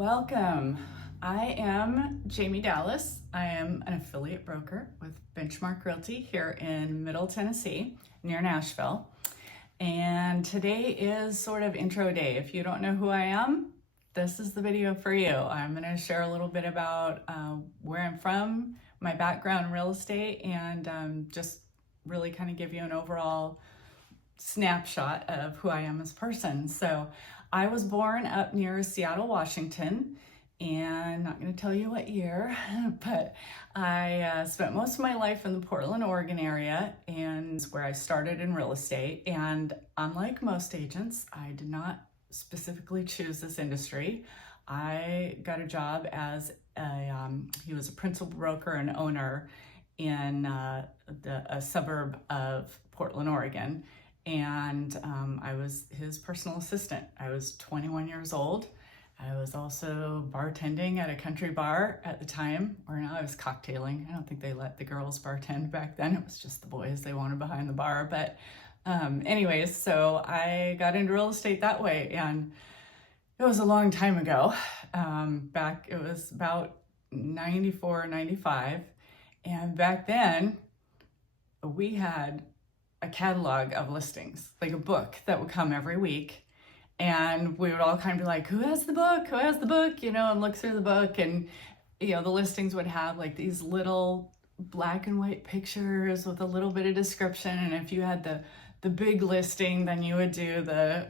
Welcome. I am Jamie Dallas. I am an affiliate broker with Benchmark Realty here in Middle Tennessee, near Nashville. And today is sort of intro day. If you don't know who I am, this is the video for you. I'm going to share a little bit about where I'm from, my background in real estate, and just really kind of give you an overall snapshot of who I am as a person. So I was born up near Seattle, Washington, and not going to tell you what year, but I spent most of my life in the Portland, Oregon area, and it's where I started in real estate. And unlike most agents, I did not specifically choose this industry. I got a job as he was a principal broker and owner in a suburb of Portland, Oregon. And I was his personal assistant. I was 21 years old. I was also bartending at a country bar at the time, or now I was cocktailing. I don't think they let the girls bartend back then. It was just the boys they wanted behind the bar. But anyways, so I got into real estate that way. And it was a long time ago. It was about 94, 95. And back then, we had a catalog of listings, like a book that would come every week. And we would all kind of be like, who has the book? Who has the book? And look through the book. And, the listings would have like these little black and white pictures with a little bit of description. And if you had the big listing, then you would do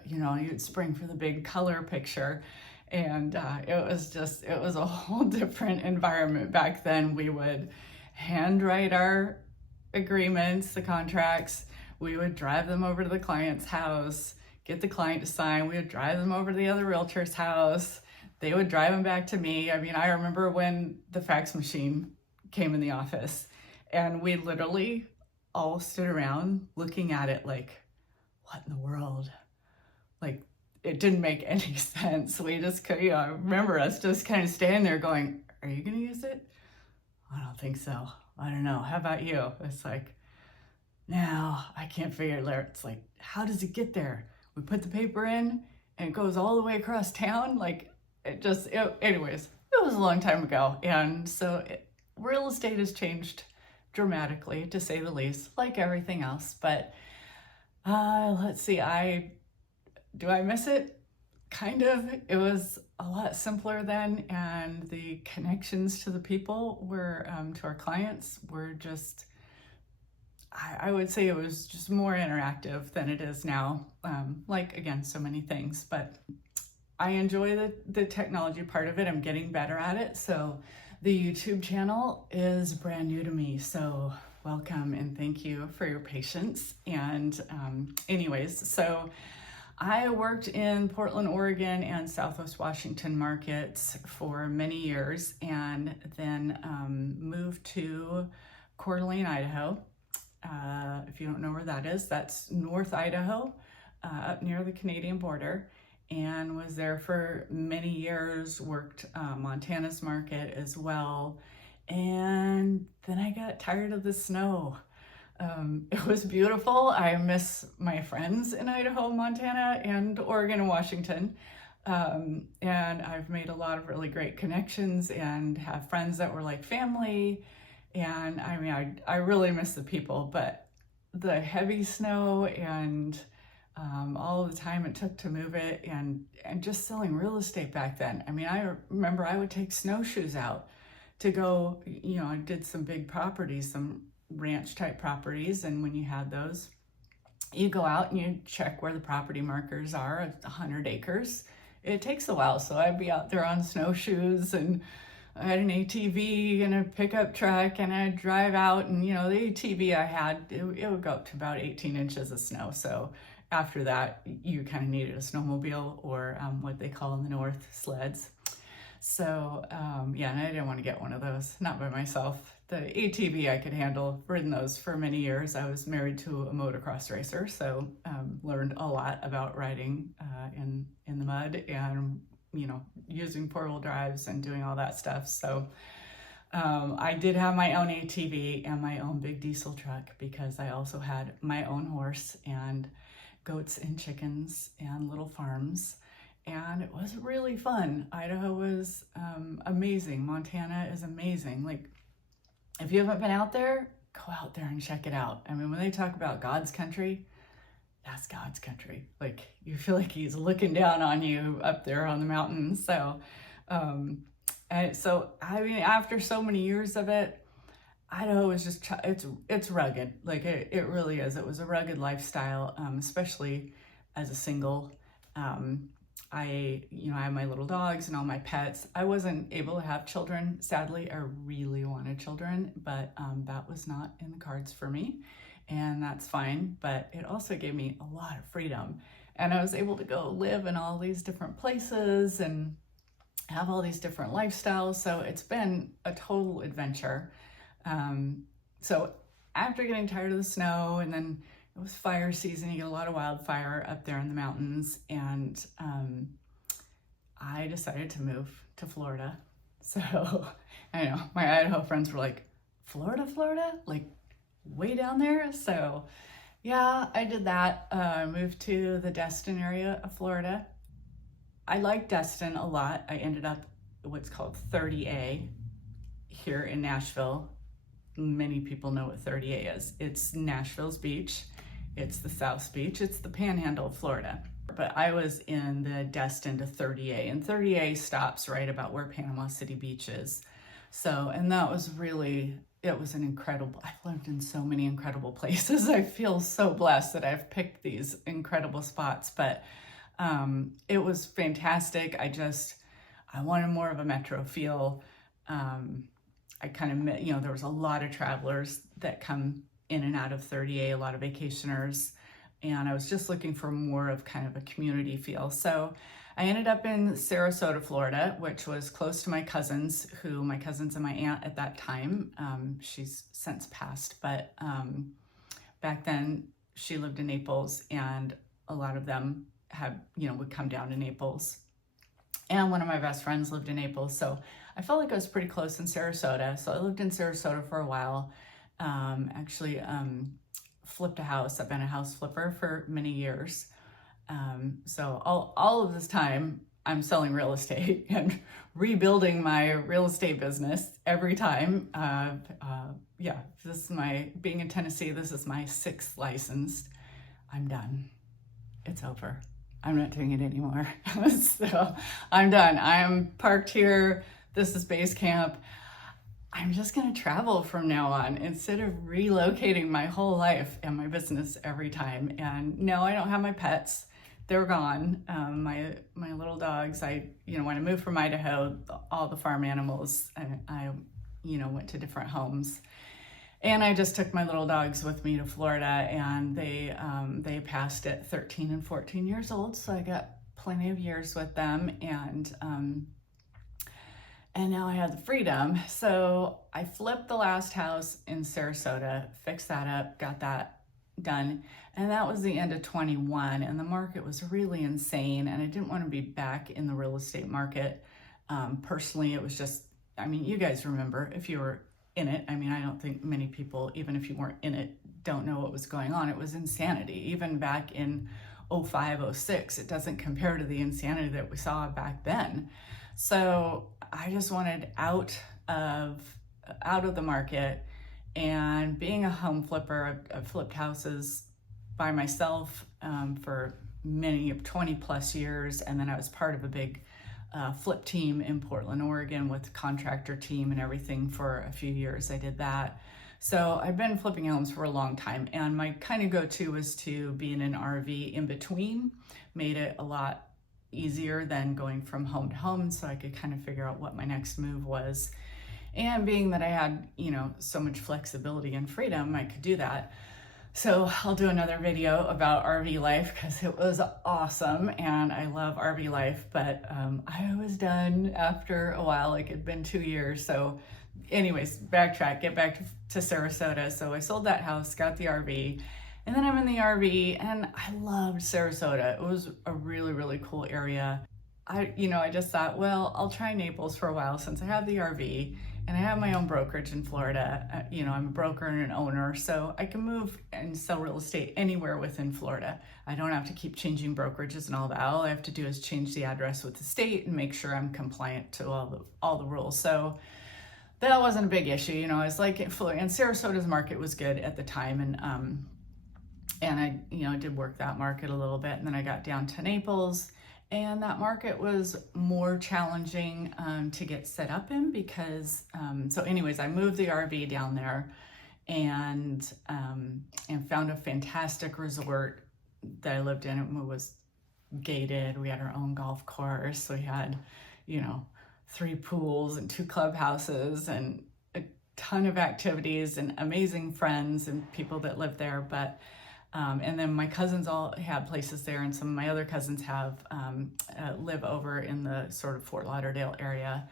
you'd spring for the big color picture. And it was a whole different environment back then. We would handwrite our agreements, the contracts. We would drive them over to the client's house, get the client to sign. We would drive them over to the other realtor's house. They would drive them back to me. I remember when the fax machine came in the office, and we literally all stood around looking at it like, what in the world? Like, it didn't make any sense. We just could, I remember us just kind of standing there going, are you going to use it? I don't think so. I don't know. How about you? It's like, no, I can't figure it out. It's like, how does it get there? We put the paper in and it goes all the way across town. Anyways, it was a long time ago. And so real estate has changed dramatically, to say the least, like everything else. But let's see, do I miss it? Kind of. It was a lot simpler then. And the connections to the people to our clients were just, I would say it was just more interactive than it is now. Again, so many things, but I enjoy the technology part of it. I'm getting better at it. So the YouTube channel is brand new to me. So welcome and thank you for your patience. And anyways, so I worked in Portland, Oregon and Southwest Washington markets for many years, and then moved to Coeur d'Alene, Idaho. If you don't know where that is, that's North Idaho, up near the Canadian border, and was there for many years, worked Montana's market as well. And then I got tired of the snow. It was beautiful. I miss my friends in Idaho, Montana, and Oregon and Washington. And I've made a lot of really great connections and have friends that were like family. And I really miss the people, but the heavy snow and all the time it took to move it, and just selling real estate back then. I remember I would take snowshoes out to go, I did some big properties, some ranch type properties. And when you had those, you go out and you check where the property markers are, 100 acres. It takes a while. So I'd be out there on snowshoes, and I had an ATV and a pickup truck, and I'd drive out, and the ATV I had, it would go up to about 18 inches of snow. So after that, you kind of needed a snowmobile, or what they call in the north, sleds. So and I didn't want to get one of those, not by myself. The ATV I could handle, ridden those for many years. I was married to a motocross racer, so learned a lot about riding in the mud and using four-wheel drives and doing all that stuff. So I did have my own ATV and my own big diesel truck, because I also had my own horse and goats and chickens and little farms. and it was really fun. Idaho was amazing. Montana is amazing. Like, if you haven't been out there, go out there and check it out. I mean, when they talk about God's country, that's God's country. Like, you feel like he's looking down on you up there on the mountains. So, I mean, after so many years of it, Idaho is just, it's rugged. Like, it really is. It was a rugged lifestyle, especially as a single. I have my little dogs and all my pets. I wasn't able to have children. Sadly, I really wanted children, but that was not in the cards for me, and that's fine. But it also gave me a lot of freedom, and I was able to go live in all these different places and have all these different lifestyles. So it's been a total adventure. So after getting tired of the snow, and then it was fire season, you get a lot of wildfire up there in the mountains, and I decided to move to Florida. So I know my Idaho friends were like, Florida, like way down there. So yeah, I did that. Moved to the Destin area of Florida. I like Destin a lot. I ended up what's called 30A here in Nashville. Many people know what 30A is. It's Nashville's beach. It's the South Beach. It's the Panhandle of Florida. But I was in the Destin to 30A, and 30A stops right about where Panama City Beach is. So, and that was really, it was an incredible, I've lived in so many incredible places. I feel so blessed that I've picked these incredible spots, but it was fantastic. I wanted more of a metro feel. I kind of met, there was a lot of travelers that come in and out of 30A, a lot of vacationers, and I was just looking for more of kind of a community feel. So I ended up in Sarasota, Florida, which was close to my cousins and my aunt at that time. She's since passed, but back then she lived in Naples, and a lot of them would come down to Naples. And one of my best friends lived in Naples, so I felt like I was pretty close in Sarasota. So I lived in Sarasota for a while. Flipped a house. I've been a house flipper for many years. So all of this time, I'm selling real estate and rebuilding my real estate business every time. Being in Tennessee, this is my 6th license. I'm done. It's over. I'm not doing it anymore. So I'm done. I am parked here. This is base camp. I'm just going to travel from now on instead of relocating my whole life and my business every time. And no, I don't have my pets. They're gone. My little dogs, when I moved from Idaho, all the farm animals, I went to different homes. And I just took my little dogs with me to Florida, and they passed at 13 and 14 years old. So I got plenty of years with them, and now I had the freedom. So I flipped the last house in Sarasota, fixed that up, got that done. And that was the end of 21. And the market was really insane. And I didn't want to be back in the real estate market. Personally, it was just, you guys remember if you were in it. I don't think many people, even if you weren't in it, don't know what was going on. It was insanity. Even back in 05, 06, it doesn't compare to the insanity that we saw back then. So I just wanted out of the market, and being a home flipper, I've flipped houses by myself for 20 plus years. And then I was part of a big flip team in Portland, Oregon with a contractor team and everything for a few years. I did that. So I've been flipping homes for a long time, and my kind of go-to was to be in an RV in between. Made it a lot easier than going from home to home, so I could kind of figure out what my next move was. And being that I had, so much flexibility and freedom, I could do that. So I'll do another video about RV life because it was awesome, and I love RV life, but I was done after a while. Like, it'd been 2 years. So anyways, get back to Sarasota. So I sold that house, got the RV, and then I'm in the RV, and I loved Sarasota. It was a really, really cool area. I just thought, well, I'll try Naples for a while since I have the RV, and I have my own brokerage in Florida. You know, I'm a broker and an owner, so I can move and sell real estate anywhere within Florida. I don't have to keep changing brokerages and all that. All I have to do is change the address with the state and make sure I'm compliant to all the rules. So that wasn't a big issue. You know, I was like, and Sarasota's market was good at the time, and I, you know, did work that market a little bit, and then I got down to Naples, and that market was more challenging to get set up in because, so anyways, I moved the RV down there and found a fantastic resort that I lived in. It was gated. We had our own golf course. We had, you know, 3 pools and 2 clubhouses and a ton of activities and amazing friends and people that lived there. But and then my cousins all had places there, and some of my other cousins have live over in the sort of Fort Lauderdale area.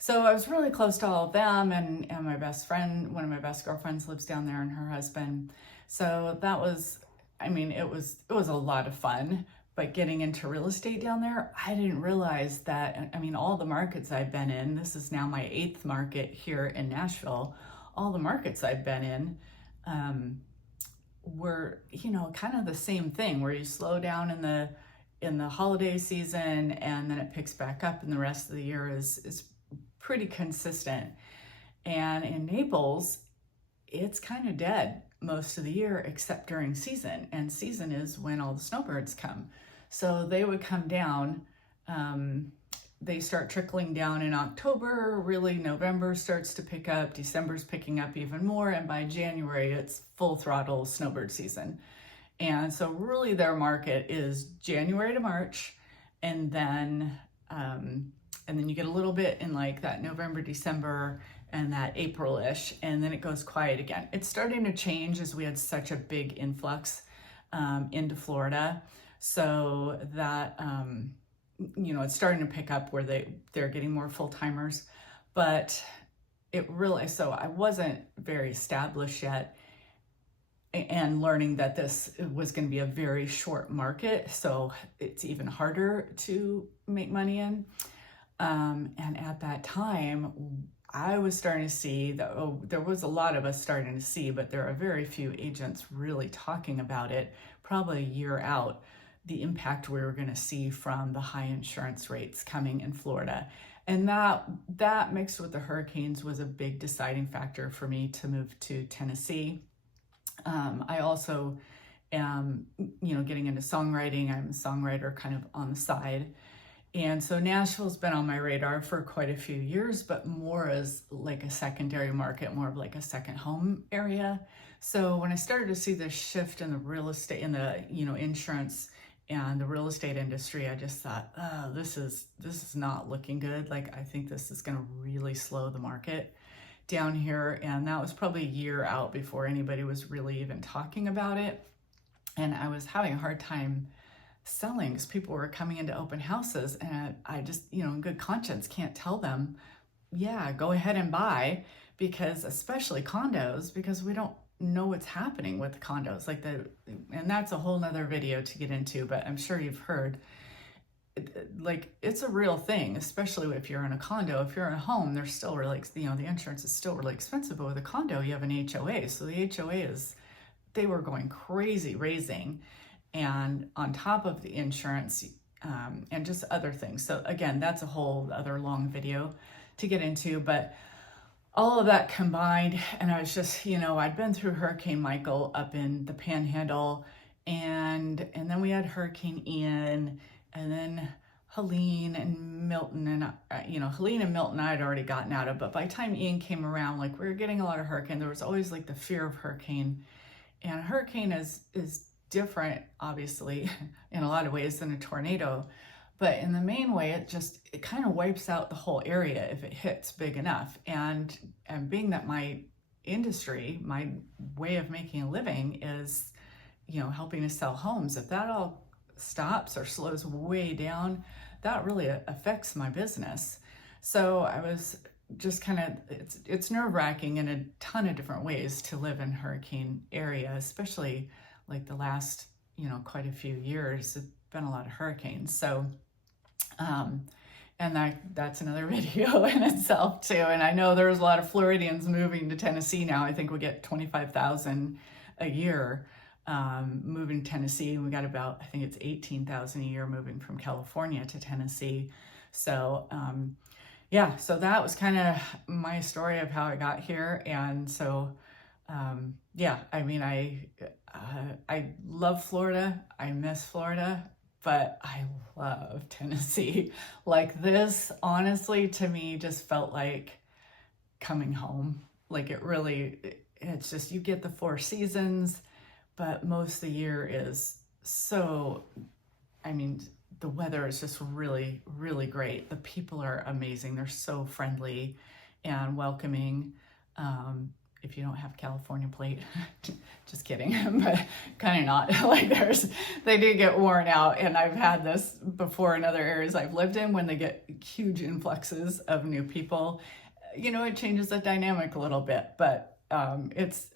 So I was really close to all of them, and my best friend, one of my best girlfriends, lives down there, and her husband. So that was, I mean, it was a lot of fun. But getting into real estate down there, I didn't realize that, I mean, all the markets I've been in, this is now my 8th market here in Nashville, all the markets I've been in were, you know, kind of the same thing, where you slow down in the holiday season and then it picks back up, and the rest of the year is pretty consistent. And in Naples, it's kind of dead most of the year except during season, and season is when all the snowbirds come. So they would come down, they start trickling down in October, really November starts to pick up, December's picking up even more, and by January it's full throttle snowbird season. And so really their market is January to March, and then you get a little bit in like that November, December, and that April-ish, and then it goes quiet again. It's starting to change as we had such a big influx into Florida, so that you know, it's starting to pick up where they're getting more full-timers. But it really, so I wasn't very established yet, and learning that this was going to be a very short market, so it's even harder to make money in. And at that time, I was starting to see that, there was a lot of us starting to see, but there are very few agents really talking about it, probably a year out, the impact we were going to see from the high insurance rates coming in Florida. And that mixed with the hurricanes was a big deciding factor for me to move to Tennessee. I also am, you know, getting into songwriting. I'm a songwriter kind of on the side. And so Nashville's been on my radar for quite a few years, but more as like a secondary market, more of like a second home area. So when I started to see this shift in the real estate, in the, you know, insurance and the real estate industry, I just thought, oh, this is not looking good. Like, I think this is going to really slow the market down here. And that was probably a year out before anybody was really even talking about it. And I was having a hard time selling because people were coming into open houses, and I just, you know, in good conscience can't tell them, yeah, go ahead and buy, because especially condos, because we don't know what's happening with the condos, like and that's a whole nother video to get into, but I'm sure you've heard, like, it's a real thing, especially if you're in a condo. If you're in a home, they're still really, you know, the insurance is still really expensive, but with a condo, you have an HOA. So the HOA they were going crazy raising, and on top of the insurance, and just other things. So again, that's a whole other long video to get into, but all of that combined, and I was just, you know, I'd been through Hurricane Michael up in the Panhandle, and then we had Hurricane Ian, and then Helene and Milton, and you know, Helene and Milton I had already gotten out of, but by the time Ian came around, like, we were getting a lot of hurricane. There was always like the fear of hurricane, and hurricane is different, obviously, in a lot of ways than a tornado, but in the main way, it kind of wipes out the whole area if it hits big enough. And being that my industry, my way of making a living is, you know, helping to sell homes, if that all stops or slows way down, that really affects my business. So I was just kind of, it's nerve-wracking in a ton of different ways to live in hurricane area, especially like the last, you know, quite a few years. There's been a lot of hurricanes. So, and that's another video in itself too. And I know there's a lot of Floridians moving to Tennessee now. I think we get 25,000 a year moving to Tennessee. And we got about, I think it's 18,000 a year moving from California to Tennessee. So yeah, so that was kind of my story of how I got here. And so yeah, I mean, I love Florida. I miss Florida, but I love Tennessee. Like this, honestly, to me, just felt like coming home. Like it really, it's just, you get the 4 seasons, but most of the year is so, I mean, the weather is just really, really great. The people are amazing. They're so friendly and welcoming. If you don't have California plate, just kidding, but kind of not. Like they do get worn out, and I've had this before in other areas I've lived in when they get huge influxes of new people. You know, it changes the dynamic a little bit, but it's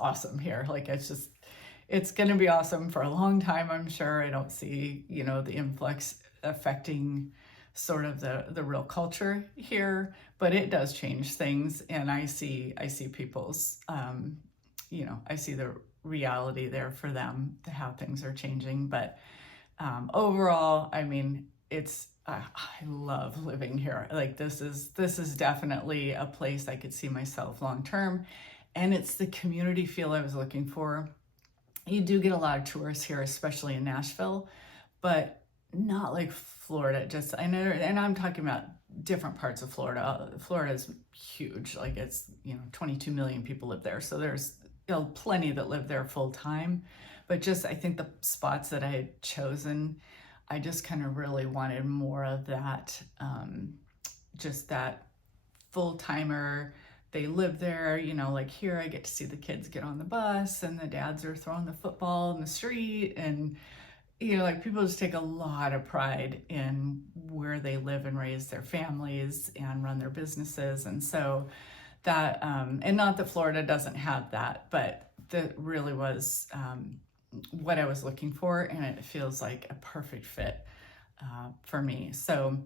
awesome here. Like it's going to be awesome for a long time, I'm sure. I don't see, you know, the influx affecting sort of the real culture here, but it does change things. And I see people's, you know, I see the reality there for them, how things are changing. But overall, I mean, I love living here. Like this is definitely a place I could see myself long term. And it's the community feel I was looking for. You do get a lot of tourists here, especially in Nashville, but not like Florida. Just, I know, and I'm talking about different parts of Florida. Florida is huge. Like it's, you know, 22 million people live there. So there's, you know, plenty that live there full time. But just, I think the spots that I had chosen, I just kind of really wanted more of that, just that full timer. They live there, you know, like here I get to see the kids get on the bus and the dads are throwing the football in the street, and you know, like people just take a lot of pride in where they live and raise their families and run their businesses. And so that, and not that Florida doesn't have that, but that really was what I was looking for. And it feels like a perfect fit for me. So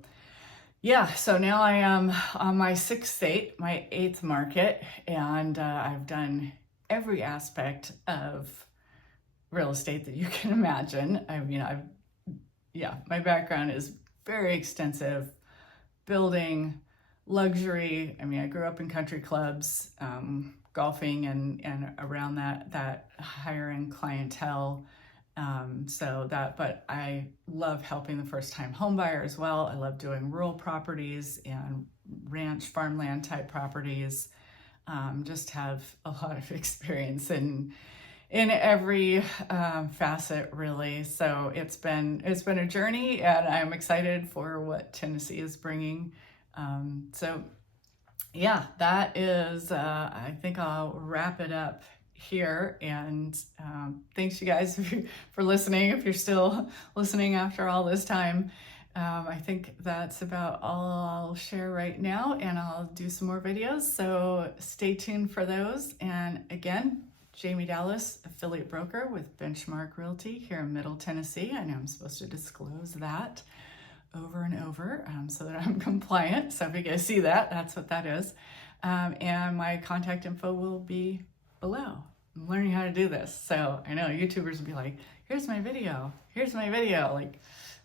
yeah, so now I am on my 6th state, my 8th market, and I've done every aspect of real estate that you can imagine. I mean, my background is very extensive, building, luxury. I mean, I grew up in country clubs, golfing and around that higher end clientele. But I love helping the first time home buyer as well. I love doing rural properties and ranch farmland type properties. Just have a lot of experience in every facet, really. So it's been a journey, and I'm excited for what Tennessee is bringing. So yeah, that is, I think I'll wrap it up here. And thanks you guys for listening. If you're still listening after all this time, I think that's about all I'll share right now, and I'll do some more videos. So stay tuned for those. And again, Jamie Dallas, affiliate broker with Benchmark Realty here in Middle Tennessee. I know I'm supposed to disclose that over and over so that I'm compliant. So if you guys see that, that's what that is. And my contact info will be below. I'm learning how to do this. So I know YouTubers will be like, here's my video. Like,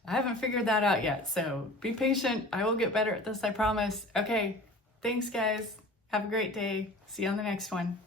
I haven't figured that out yet. So be patient. I will get better at this, I promise. Okay, thanks guys. Have a great day. See you on the next one.